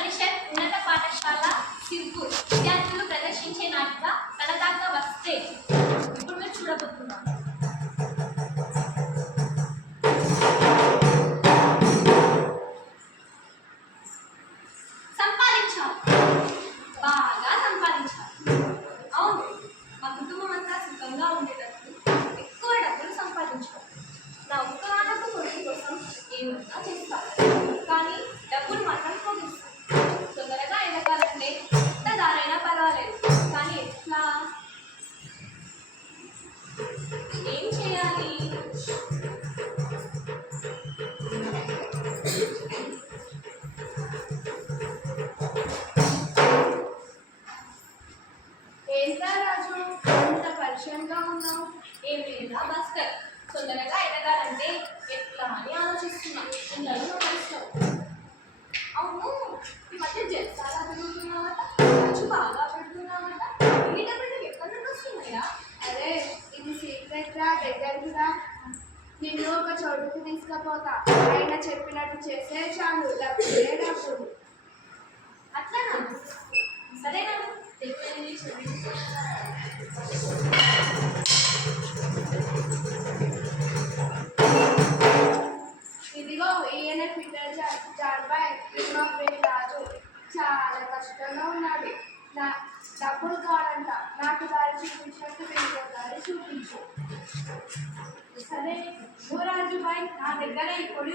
పరిషత్ ఉన్నత పాఠశాల సిర్పూర్ విద్యార్థులు ప్రదర్శించే నాటిక కలదాకా వస్తే ఇప్పుడు మీరు చూడబోతున్నారు. సంపాదించాలి బాగా సంపాదించాలి అవును మా కుటుంబం అంతా సుఖంగా ఉండేటట్టు ఎక్కువ డబ్బులు సంపాదించాలి నా ఒక్కగానొక్క కొడుకు కోసం ఏమన్నా చేస్తాను తొందరగా ఎదగాలంటే ఎట్లా అని ఆలోచిస్తున్నా. అందరూ నడుస్తావు అవును ఈ మధ్య జల్సాలా పెరుగుతున్నావట ఖర్చు బాగా పెడుతున్నావట ఈ డబ్బులు ఎక్కడి నుండి వస్తున్నాయా? అరే ఇది సీక్రెట్ రా దగ్గరికి రా. నిన్ను ఒక చోటుకి తీసుకుపోతా. ఆయన చెప్పినట్టు చేస్తే చాలు. డబ్బులే డబ్బులు. అట్లా సరేనా? చాలా కష్టంగా ఉన్నాడు. నా డబ్బులు కావాలంట. నాకు దారి చూపించినట్టు నేను దారి చూపించు. సరే భూరాజు రాజుబాయ్ నా దగ్గర ఇప్పుడు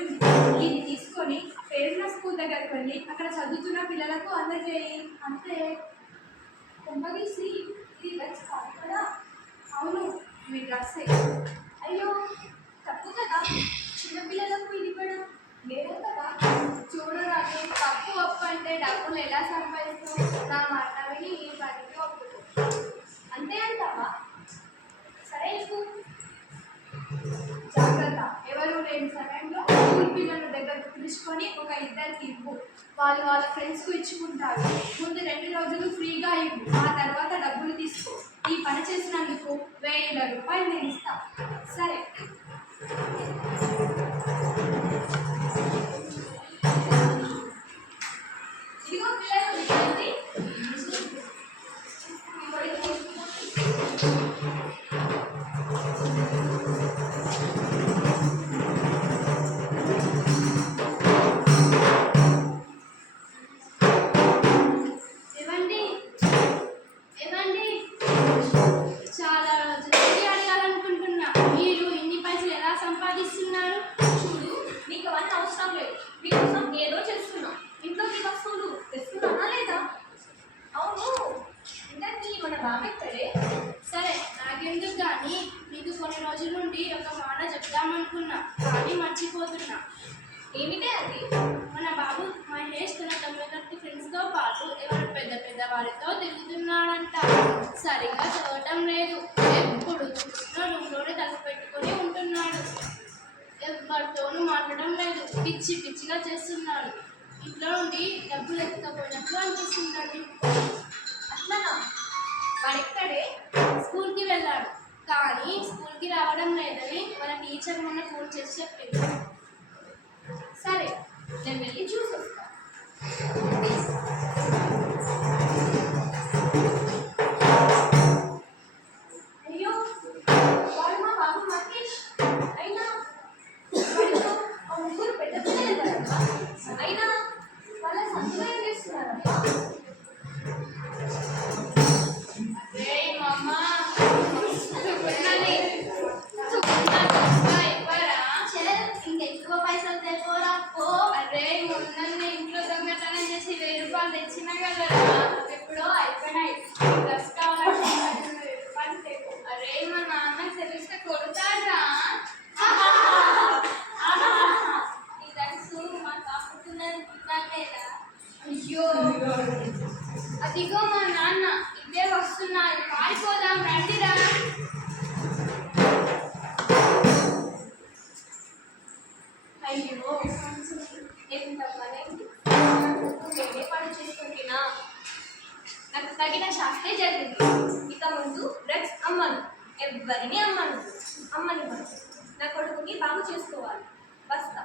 ఇది తీసుకొని పేరున్న స్కూల్ దగ్గరికి వెళ్ళి అక్కడ చదువుతున్న పిల్లలకు అందజేయి. అంతే. కుంభగీసి ఇది డ్రెస్ కాదు కదా అవును మీ డ్రెస్సే. డబ్బులు ఎలా సంపాదిస్తావు? నా మాట విని ఈ పనికి అంతే అంటావా? సరే జాగ్రత్త. ఎవరు లేని సమయంలో స్కూల్ పిల్లల దగ్గరకు పిలుచుకొని ఒక ఇద్దరికి ఇవ్వు. వాళ్ళు వాళ్ళ ఫ్రెండ్స్కు ఇచ్చుకుంటారు. ముందు రెండు రోజులు ఫ్రీగా ఇవ్వు. ఆ తర్వాత డబ్బులు తీసుకో. ఈ పని చేసినందుకు వెయ్యి రూపాయలు నేను ఇస్తాను సరే. మీకోసం ఏదో చేస్తున్నా. ఇంట్లోకి వస్తువులు తెస్తున్నానా లేదా? అవును. ఇంతకీ మన బాబు ఎక్కడే? సరే నాకెందుకు కానీ మీకు కొన్ని రోజుల నుండి ఒక మాట చెప్దామనుకున్నా కానీ మర్చిపోతున్నా. ఏమిటే అది? మన బాబు మహేష్ తన తొమ్మిది ఫ్రెండ్స్తో పాటు ఎవరు పెద్ద పెద్ద వారితో తిరుగుతున్నాడంట. సరిగ్గా చదవటం లేదు. ఎవరితోనూ లేదు. పిచ్చి పిచ్చిగా చేస్తున్నాడు ఇంట్లో ఉండి డబ్బులు ఎత్తుకపోయినట్లు అనిపిస్తుందండి. అట్లనా? వాడెక్కడే? స్కూల్కి వెళ్ళాడు. కానీ స్కూల్కి రావడం లేదని మన టీచర్ మొన్న ఫోన్ చేసి చెప్పింది. ఇంకో పైసలు తెపోరా పో అరే మొన్న ఇంట్లో దొంగతనం చేసి వెయ్యి రూపాయలు తెచ్చినా కదా. ఎప్పుడో అయిపోయినాయి. డ్రెస్ కావాలంటే రూపాయలు తెప్పు అరే మా నాన్న తెలిస్తే కొడతారా ఈ డ్రెస్ లేదా అయ్యో. అదిగో మా తగిన శాస్త్రే జరిగింది ఇక ముందు డ్రగ్స్ అమ్మను. ఎవరిని అమ్మను. అమ్మని. నా కొడుకుని బాగు చేసుకోవాలి. బస్తా